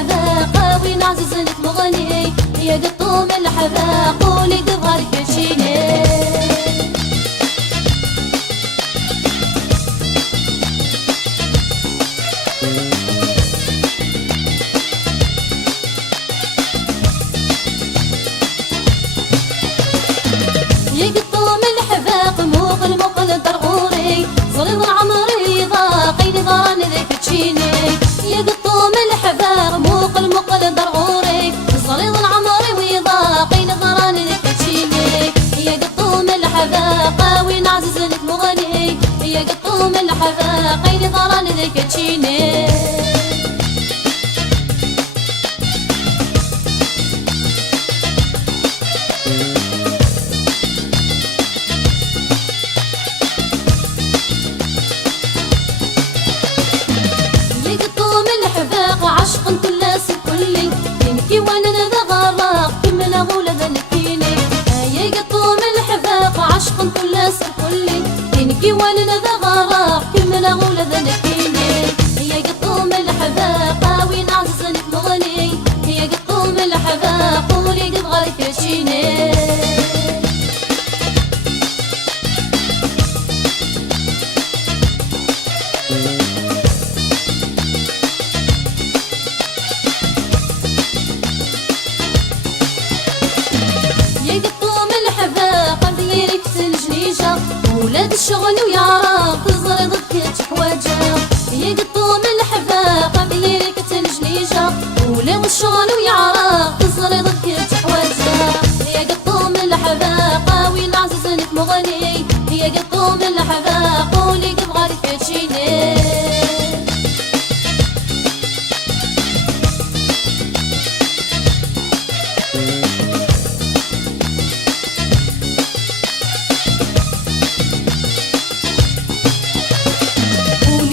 الحذاق وين عززنك مغني يا قطوم الحذاق ولي قبغى كتشيني يا قطوم الحذاق موقل موقل درغوري صغير عمري ضاقي ضراني ذيك تشيني يا قطوم الحذاق موقل موقل درغوري صغير عمري وضاقي ضراني ذيك تشيني يا قطوم الحذاق وين عززنك مغني يا قطوم الحذاق ضراني ذيك تشيني عشق كل كلي ينكي وانا ذا غراق كمل غولة ذنكيني يا قطوم الحذاق عشق كل كلي ينكي وانا ذا غراق كمل غولة ذنكيني يا قطوم الحذاق وين عززنك مغني يا قطوم الحذاق ولي قد غير كشيني يا قطوم الحذاق ديرك تنجنيجة ولاد الشغل ويعرف تزري ضدك حواجة يا قطوم الحذاق ديرك تنجنيجة ولاد الشغل ويعرف تزري ضدك حواجة يا قطوم الحذاق وين عززنك مغني يا قطوم الحذاق ولي قبغى كتشيني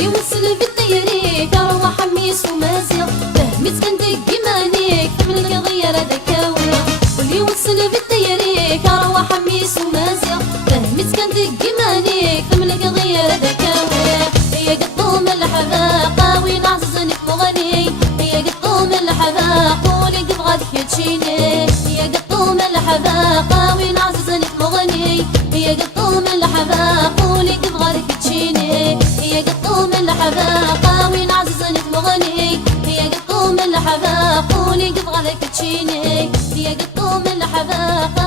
وصل بالطيريك اروح حميس ومازيغ فهمت كندق مانيك من القضية ذكاوية واللي وصل بالطيريك اروح حميس ومازيغ فهمت كندق مانيك من القضية ذكاوية يا قطوم الحذاق وين عززنك مغني يا قطوم الحذاق ولي قبغى كتشيني يا قطوم الحذاق وين عززنك مغني يا قطوم الحذاق ولي قبغى كتشيني يا قطوم الحذاق وين عززنك مغني يا قطوم الحذاق ولي قبغى كتشيني يا قطوم الحذاق